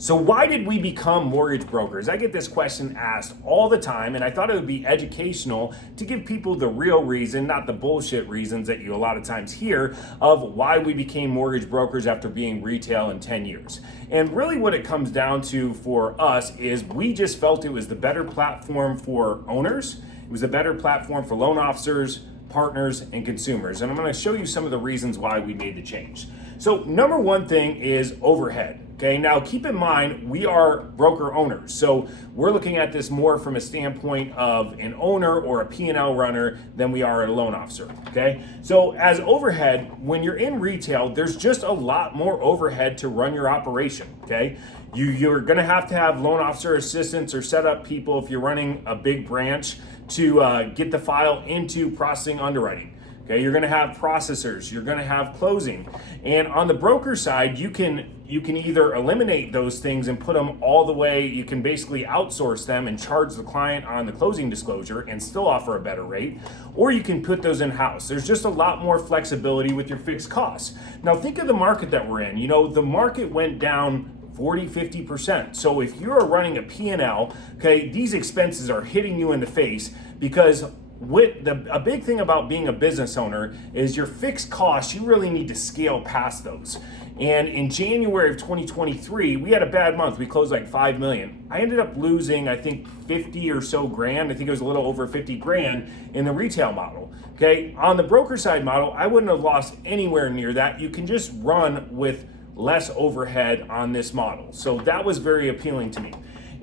So why did we become mortgage brokers? I get this question asked all the time, and I thought it would be educational to give people the real reason, not the bullshit reasons that you a lot of times hear, of why we became mortgage brokers after being retail in 10 years. And really what it comes down to for us is we just felt it was the better platform for owners. It was a better platform for loan officers, partners, and consumers. And I'm going to show you some of the reasons why we made the change. So number one thing is overhead. Okay, now keep in mind, we are broker owners. So we're looking at this more from a standpoint of an owner or a P&L runner than we are a loan officer. Okay, so as overhead, when you're in retail, there's just a lot more overhead to run your operation. Okay, you're gonna have to have loan officer assistants or set up people if you're running a big branch to get the file into processing underwriting. Okay, you're going to have processors, you're going to have closing. And on the broker side, you can either eliminate those things and put them all the way, you can basically outsource them and charge the client on the closing disclosure and still offer a better rate, or you can put those in-house. There's just a lot more flexibility with your fixed costs. Now think of the market that we're in. You know, the market went down 40-50%. So if you're running a P&L, okay, these expenses are hitting you in the face because a big thing about being a business owner is your fixed costs, you really need to scale past those. And in January of 2023, we had a bad month. We closed like 5 million. I ended up losing, I think 50 or so grand. I think it was a little over 50 grand in the retail model. Okay, on the broker side model, I wouldn't have lost anywhere near that. You can just run with less overhead on this model. So that was very appealing to me.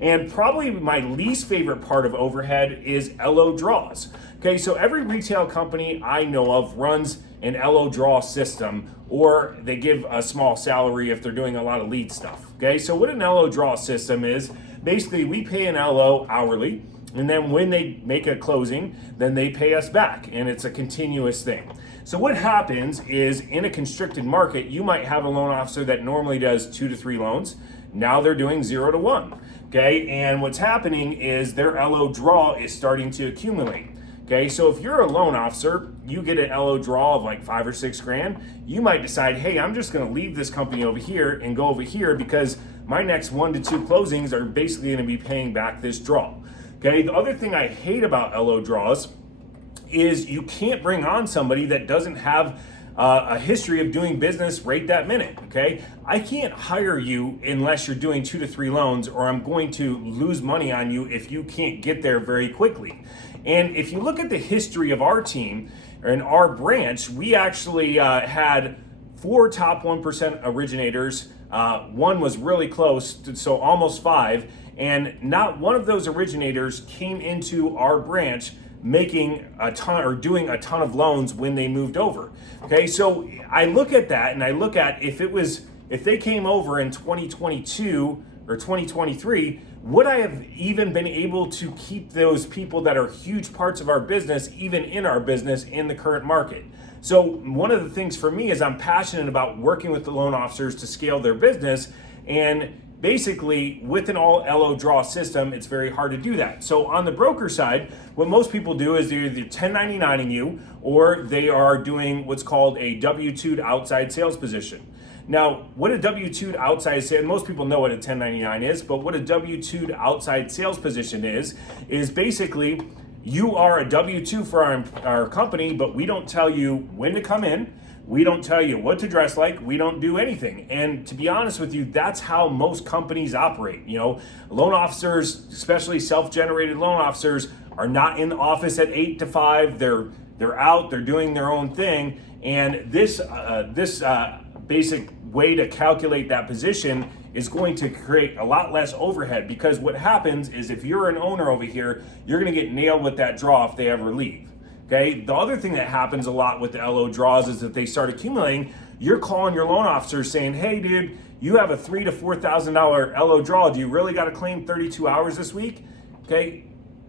And probably my least favorite part of overhead is LO draws. Okay, so every retail company I know of runs an LO draw system, or they give a small salary if they're doing a lot of lead stuff. Okay, so what an LO draw system is, basically we pay an LO hourly, and then when they make a closing, then they pay us back, and it's a continuous thing. So what happens is in a constricted market, you might have a loan officer that normally does 2 to 3 loans. Now they're doing 0 to 1. Okay, and what's happening is their LO draw is starting to accumulate. Okay, so if you're a loan officer, you get an LO draw of like 5 or 6 grand, you might decide, hey, I'm just gonna leave this company over here and go over here because my next 1 to 2 closings are basically gonna be paying back this draw. Okay, the other thing I hate about LO draws is you can't bring on somebody that doesn't have a history of doing business right that minute, okay? I can't hire you unless you're doing 2 to 3 loans, or I'm going to lose money on you if you can't get there very quickly. And if you look at the history of our team and our branch, we actually had 4 top 1% originators. One was really close, so almost 5. And not one of those originators came into our branch making a ton or doing a ton of loans when they moved over. Okay, so I look at that and I look at if they came over in 2022 or 2023, would I have even been able to keep those people that are huge parts of our business, even in our business, in the current market? So one of the things for me is I'm passionate about working with the loan officers to scale their business, and basically, with an all LO draw system, it's very hard to do that. So on the broker side, what most people do is they're either 1099ing you, or they are doing what's called a W-2'd outside sales position. Now, what a W-2'd outside sales, most people know what a 1099 is, but what a W-2'd outside sales position is basically you are a W-2 for our company, but we don't tell you when to come in. We don't tell you what to dress like. We don't do anything. And to be honest with you, that's how most companies operate. You know, loan officers, especially self-generated loan officers, are not in the office at 8 to 5. They're out. They're doing their own thing. And this basic way to calculate that position is going to create a lot less overhead, because what happens is if you're an owner over here, you're going to get nailed with that draw if they ever leave. Okay, the other thing that happens a lot with the LO draws is that they start accumulating. You're calling your loan officer saying, hey dude, you have a $3,000 to $4,000 LO draw. Do you really got to claim 32 hours this week? Okay,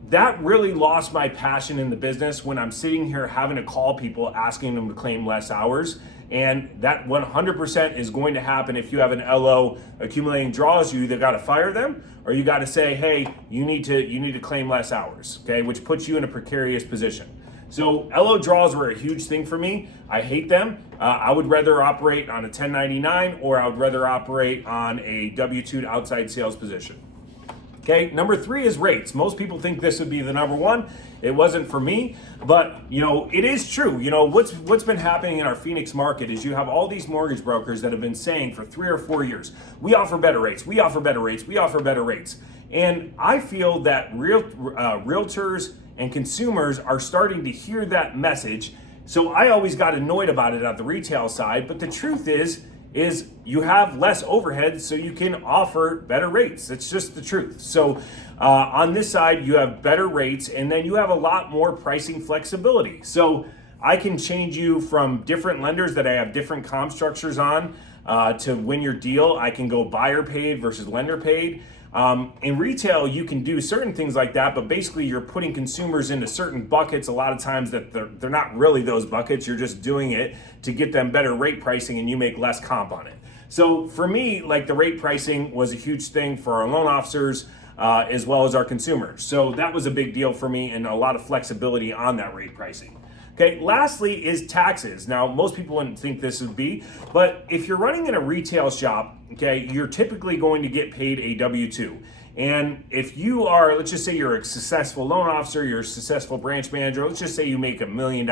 that really lost my passion in the business when I'm sitting here having to call people asking them to claim less hours. And that 100% is going to happen if you have an LO accumulating draws. You either got to fire them or you got to say, hey, you need to claim less hours, okay, which puts you in a precarious position. So LO draws were a huge thing for me. I hate them. I would rather operate on a 1099, or I would rather operate on a W-2 outside sales position. Okay, number 3 is rates. Most people think this would be the number 1. It wasn't for me, but it is true. What's been happening in our Phoenix market is you have all these mortgage brokers that have been saying for 3 or 4 years, we offer better rates, we offer better rates, we offer better rates. And I feel that realtors and consumers are starting to hear that message. So I always got annoyed about it at the retail side, but the truth is you have less overhead, so you can offer better rates. It's just the truth. So on this side, you have better rates, and then you have a lot more pricing flexibility. So I can change you from different lenders that I have different comp structures on to win your deal. I can go buyer paid versus lender paid. In retail, you can do certain things like that, but basically you're putting consumers into certain buckets a lot of times that they're not really those buckets. You're just doing it to get them better rate pricing, and you make less comp on it. So for me, like, the rate pricing was a huge thing for our loan officers as well as our consumers. So that was a big deal for me, and a lot of flexibility on that rate pricing. Okay, lastly is taxes. Now, most people wouldn't think this would be, but if you're running in a retail shop, okay, you're typically going to get paid a W-2. And if you are, let's just say you're a successful loan officer, you're a successful branch manager, let's just say you make $1 million,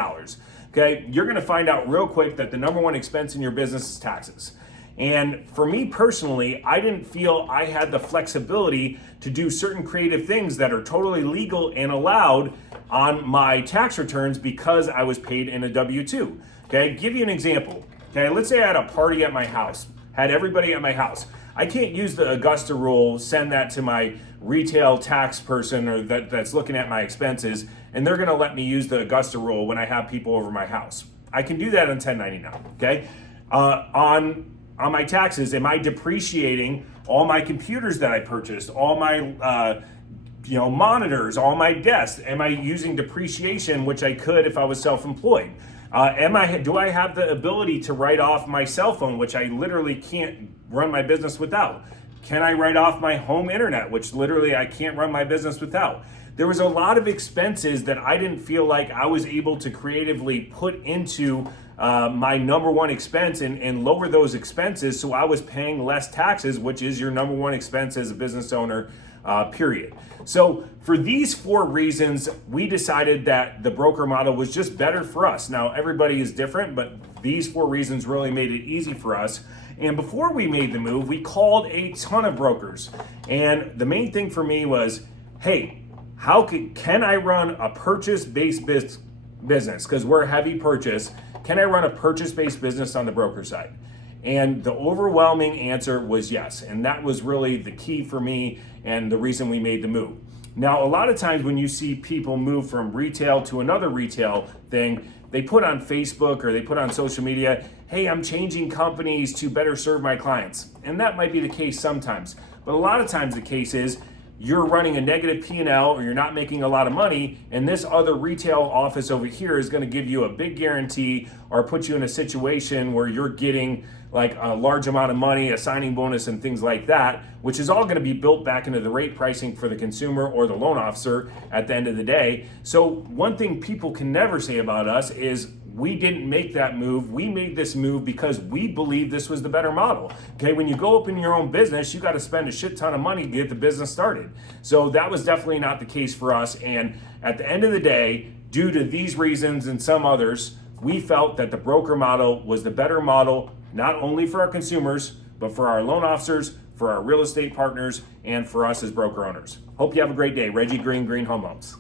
okay, you're gonna find out real quick that the number 1 expense in your business is taxes. And for me personally, I didn't feel I had the flexibility to do certain creative things that are totally legal and allowed on my tax returns because I was paid in a W-2. Okay, give you an example. Okay, let's say I had a party at my house, had everybody at my house. I can't use the Augusta rule, send that to my retail tax person or that's looking at my expenses, and they're gonna let me use the Augusta rule when I have people over my house. I can do that on 1099, okay? On my taxes, am I depreciating all my computers that I purchased, all my monitors, all my desks? Am I using depreciation, which I could if I was self-employed? Do I have the ability to write off my cell phone, which I literally can't run my business without? Can I write off my home internet, which literally I can't run my business without? There was a lot of expenses that I didn't feel like I was able to creatively put into my number 1 expense and lower those expenses, so I was paying less taxes, which is your number 1 expense as a business owner, period. So for these 4 reasons, we decided that the broker model was just better for us. Now, everybody is different, but these 4 reasons really made it easy for us. And before we made the move, we called a ton of brokers. And the main thing for me was, hey, how can I run a purchase-based business? Because we're a heavy purchase. Can I run a purchase-based business on the broker side? And the overwhelming answer was yes. And that was really the key for me and the reason we made the move. Now, a lot of times when you see people move from retail to another retail thing, they put on Facebook or they put on social media, hey, I'm changing companies to better serve my clients. And that might be the case sometimes. But a lot of times the case is you're running a negative P&L or you're not making a lot of money, and this other retail office over here is going to give you a big guarantee or put you in a situation where you're getting like a large amount of money, a signing bonus and things like that, which is all going to be built back into the rate pricing for the consumer or the loan officer at the end of the day. So one thing people can never say about us is we didn't make that move. We made this move because we believe this was the better model. Okay, when you go open your own business, you got to spend a shit ton of money to get the business started. So that was definitely not the case for us. And at the end of the day, due to these reasons and some others, we felt that the broker model was the better model, not only for our consumers, but for our loan officers, for our real estate partners, and for us as broker owners. Hope you have a great day. Reggie Green, Green Home Loans.